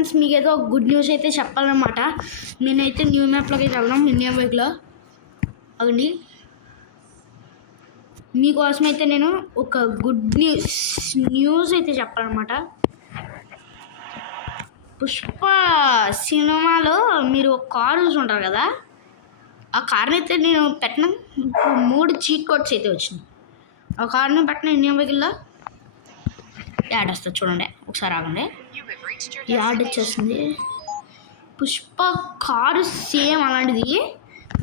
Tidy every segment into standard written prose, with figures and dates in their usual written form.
Friends మీకైతే ఒక good news అయితే చెప్పాలన్నమాట. నేనైతే న్యూ మ్యాప్లోకి అయితే వెళ్దాం ఇండియా బైక్లో. అవండి మీకోసం అయితే నేను ఒక గుడ్ న్యూస్ అయితే చెప్పాలన్నమాట. పుష్ప సినిమాలో మీరు ఒక కారు చూసుంటారు కదా, ఆ కార్ని అయితే నేను పెట్టిన 3 చీట్ కోడ్స్ అయితే వచ్చినాయి. ఆ కార్ని పెట్టిన ఇండియా బైక్లో యాడ్ వస్తుంది చూడండి, ఒకసారి ఆగండి. యాడ్ వచ్చేస్తుంది. పుష్ప కారు సేమ్ అలాంటిది,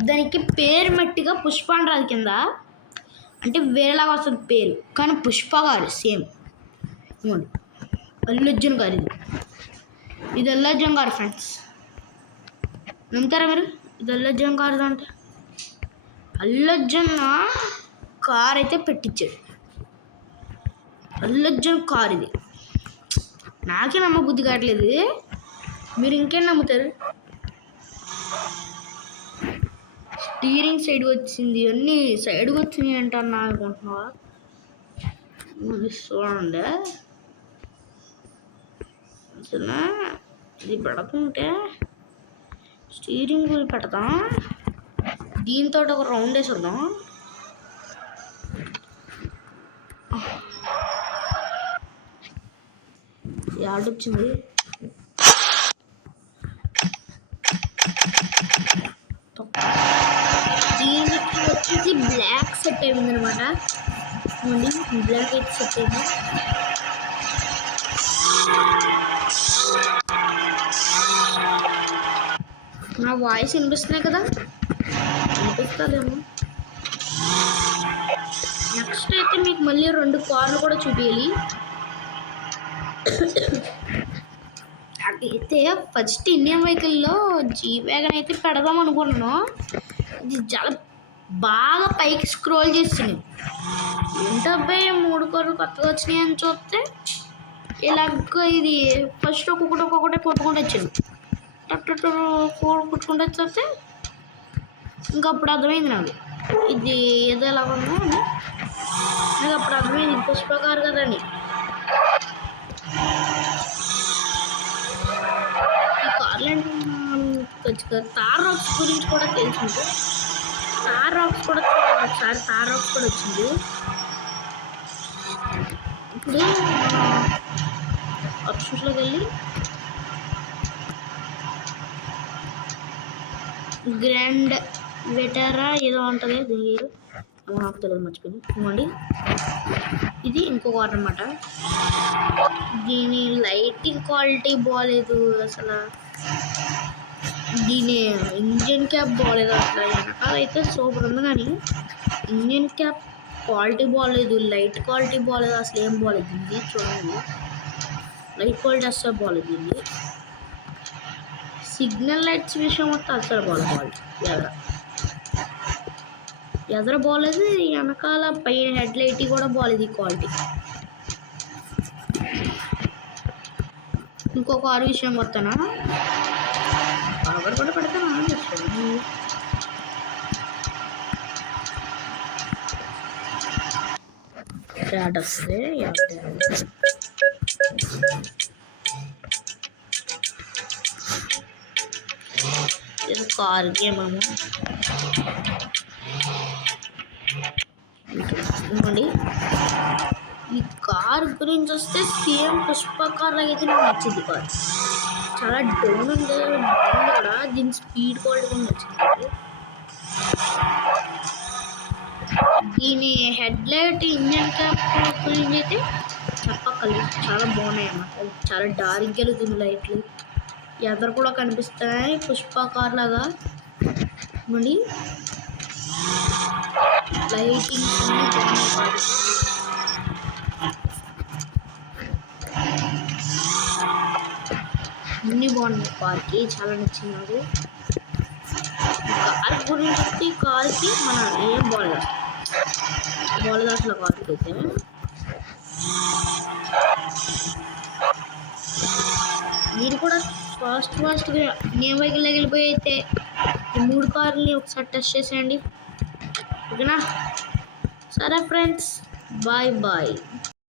దానికి పేరు మట్టిగా పుష్ప అంటారు కింద, అంటే వేరేలాగా వస్తుంది పేరు, కానీ పుష్ప కారు సేమ్. ఇవ్వండి అల్లు అర్జున్ గారు, ఇది అల్లు అర్జున్ గారు ఫ్రెండ్స్. నమ్ముతారా మీరు? ఇది అల్లు అర్జున్ కారు అంటే అల్లు అర్జున్ కార్ అయితే పెట్టించాడు. అల్లు అర్జున్ కార్ ఇది. నాకే నమ్మబుద్ధి కావట్లేదు, మీరు ఇంకేం నమ్ముతారు? స్టీరింగ్ సైడ్కి వచ్చింది, అన్నీ సైడ్కి వచ్చినాయి అంటున్నా అనుకుంటున్నావా? చూడండి అసలు ఇది పెడుతుంటే స్టీరింగ్ వీల్ పెడతాం, దీంతో ఒక రౌండ్ వేసేద్దాం. యాడ్ వచ్చింది. దీనికి వచ్చేసి బ్లాక్ సెట్ అయింది అనమాట. బ్లాక్ అయితే సెట్ అయింది. నా వాయిస్ వినిపిస్తున్నాయి కదా, వినిపిస్తుందేమో. నెక్స్ట్ అయితే మీకు మళ్ళీ 2 కార్లు కూడా చూపించాలి. అయితే ఫస్ట్ ఇండియన్ వెహికల్లో జీ వ్యాగన్ అయితే పెడదాం అనుకున్నాను. ఇది చాలా బాగా పైకి స్క్రోల్ చేస్తున్నాయి. ఏంటబ్బాయి 3 కార్లు కొత్తగా వచ్చినాయి అని చూస్తే ఇలాగ ఇది ఫస్ట్ ఒక్కొక్కటి కొట్టుకుంటూ వచ్చింది. కొట్టుకుంటూ వచ్చేస్తే ఇంకా అప్పుడు అర్థమైంది నాకు ఇది ఏదో ఎలా ఉందో అని. నాకు అప్పుడు అర్థమైంది పుష్ప కారు కదండి. ఈ కార్లు అంటే తార్ రాక్స్ గురించి కూడా తెలిసింది. తార్ రాక్స్ కూడా ఒకసారి తార్ రాక్స్ కూడా వచ్చింది. ఇప్పుడు ఆప్షన్స్లోకి వెళ్ళి గ్రాండ్ వెటరా ఏదో ఉంటుంది, దీని నాకు తెలియదు, మర్చిపోయింది. ఇవ్వండి ఇది ఇంకో కార్ అనమాట. దీని లైటింగ్ క్వాలిటీ బాగాలేదు అసలు, దీని ఇంజిన్ క్యాప్ బాగాలేదు అసలు. వెనకాల అయితే సూపర్ ఉంది కానీ ఇంజిన్ క్యాప్ క్వాలిటీ బాగాలేదు, లైట్ క్వాలిటీ బాగాలేదు, అసలు ఏం బాగాలేదు. ఇది చూడండి లైట్ క్వాలిటీ అసలు బాగాలేదు. ఇది సిగ్నల్ లైట్స్ విషయం మొత్తం అసలు బాగాలేదు. ఎదర బాగాలేదు, వెనకాల పైన హెడ్ లైట్ కూడా బాగాలేదు ఈ క్వాలిటీ. ఇంకో కారు విషయం వస్తానా, పవర్ కూడా పెడతాను. యాడ్ వస్తే ఇది కార్ గేమ్ ఇవ్వండి. ఈ కార్ గురించి వస్తే సేమ్ పుష్ప కార్ లాగా అయితే నాకు నచ్చింది. కార్ చాలా డౌన్ ఉంది కూడా, దీని స్పీడ్ క్వాలిటీ కూడా నచ్చింది. దీని హెడ్ లైట్ ఇంజన్ క్యాప్ గురించి అయితే చెప్పక్కర్లేదు, చాలా బాగున్నాయి అన్నమాట. చాలా డార్క్ వెళ్తుంది లైట్లు, ఎదరు కూడా కనిపిస్తాయి పుష్ప కార్ లాగా. మళ్ళీ లైటింగ్ అన్నీ బాగున్నాయి. కార్కి చాలా నచ్చింది నాకు. కార్ గురించి వస్తే ఈ కార్కి మన ఏం బాగాలేదు అసలు కార్కి అయితే. మీరు కూడా ఫాస్ట్గా నేను వెహికల్లోకి వెళ్ళిపోయి అయితే ఈ 3 కార్లని ఒకసారి టెస్ట్ చేసేయండి, ఓకేనా? సరే ఫ్రెండ్స్, బాయ్.